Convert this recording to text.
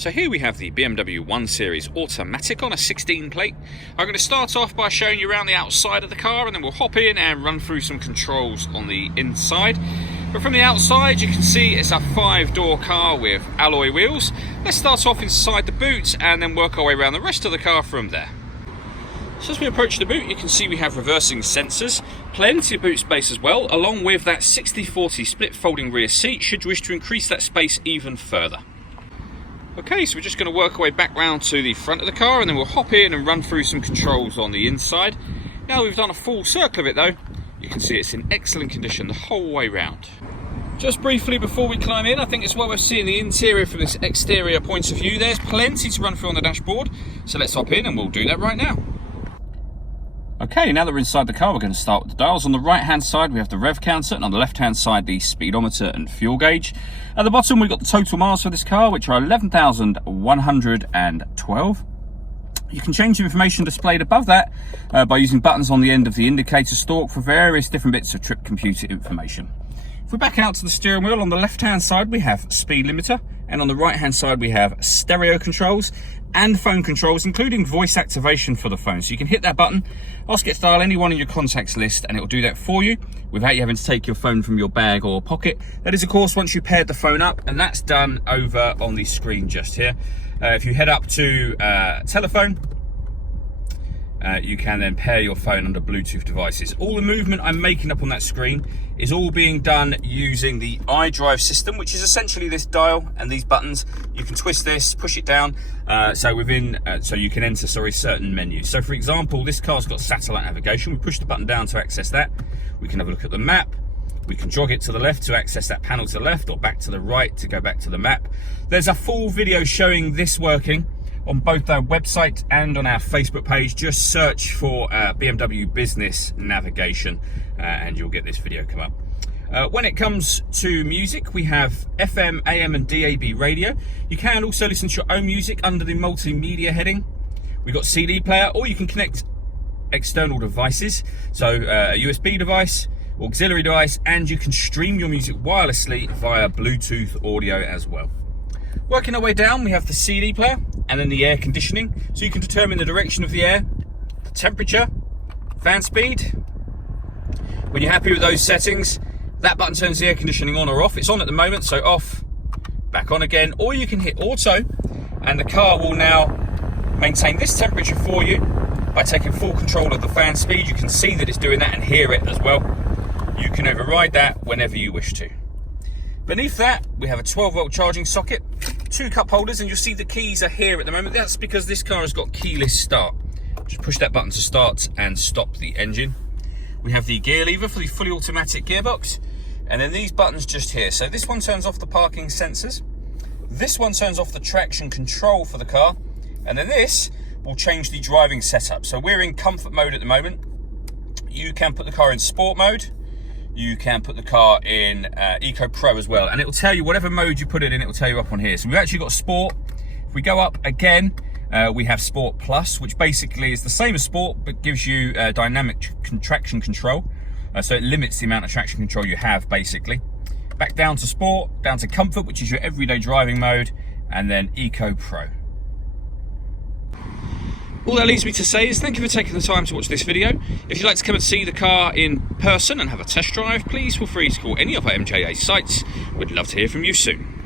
So here we have the BMW 1 Series Automatic on a 16 plate. I'm going to start off by showing you around the outside of the car, and then we'll hop in and run through some controls on the inside. But from the outside you can see it's a 5-door car with alloy wheels. Let's start off inside the boot and then work our way around the rest of the car from there. So as we approach the boot, you can see we have reversing sensors, plenty of boot space as well, along with that 60/40 split folding rear seat should you wish to increase that space even further. Okay, so we're just going to work our way back round to the front of the car, and then we'll hop in and run through some controls on the inside. Now we've done a full circle of it though, you can see it's in excellent condition the whole way round. Just briefly before we climb in, I think it's well worth seeing the interior from this exterior point of view. There's plenty to run through on the dashboard, so let's hop in and we'll do that right now. Okay, now that we're inside the car, we're going to start with the dials. On the right hand side we have the rev counter, and on the left hand side the speedometer and fuel gauge. At the bottom we've got the total miles for this car, which are 11,112. You can change the information displayed above that by using buttons on the end of the indicator stalk for various different bits of trip computer information. If we back out to the steering wheel, on the left hand side we have speed limiter, and on the right hand side we have stereo controls and phone controls, including voice activation for the phone. So you can hit that button, ask it to dial anyone in your contacts list, and it will do that for you without you having to take your phone from your bag or pocket. That is of course once you paired the phone up, and that's done over on the screen just here. If you head up to telephone, you can then pair your phone under Bluetooth devices. All the movement I'm making up on that screen is all being done using the iDrive system, which is essentially this dial and these buttons. You can twist this, push it down, so you can enter certain menus. So for example, this car's got satellite navigation. We push the button down to access that. We can have a look at the map. We can jog it to the left to access that panel to the left, or back to the right to go back to the map. There's a full video showing this working on both our website and on our Facebook page. Just search for BMW Business Navigation and you'll get this video come up. When it comes to music, we have FM, AM and DAB radio. You can also listen to your own music under the multimedia heading. We've got CD player, or you can connect external devices, so a USB device, auxiliary device, and you can stream your music wirelessly via Bluetooth audio as well. Working our way down, we have the CD player and then the air conditioning, so you can determine the direction of the air, the temperature, fan speed. When you're happy with those settings, that button turns the air conditioning on or off. It's on at the moment, so off, back on again, or you can hit auto and the car will now maintain this temperature for you by taking full control of the fan speed. You can see that it's doing that and hear it as well. You can override that whenever you wish to. Beneath that, we have a 12-volt charging socket, 2 cup holders, and you'll see the keys are here at the moment. That's because this car has got keyless start. Just push that button to start and stop the engine. We have the gear lever for the fully automatic gearbox, and then these buttons just here. So this one turns off the parking sensors, this one turns off the traction control for the car, and then this will change the driving setup. So we're in comfort mode at the moment. You can put the car in sport mode. You can put the car in Eco Pro as well, and it will tell you whatever mode you put it in, it will tell you up on here. So we've actually got Sport. If we go up again, we have Sport Plus, which basically is the same as Sport, but gives you dynamic traction control. So it limits the amount of traction control you have, basically. Back down to Sport, down to Comfort, which is your everyday driving mode, and then Eco Pro. All that leaves me to say is thank you for taking the time to watch this video. If you'd like to come and see the car in person and have a test drive, please feel free to call any of our MJA sites. We'd love to hear from you soon.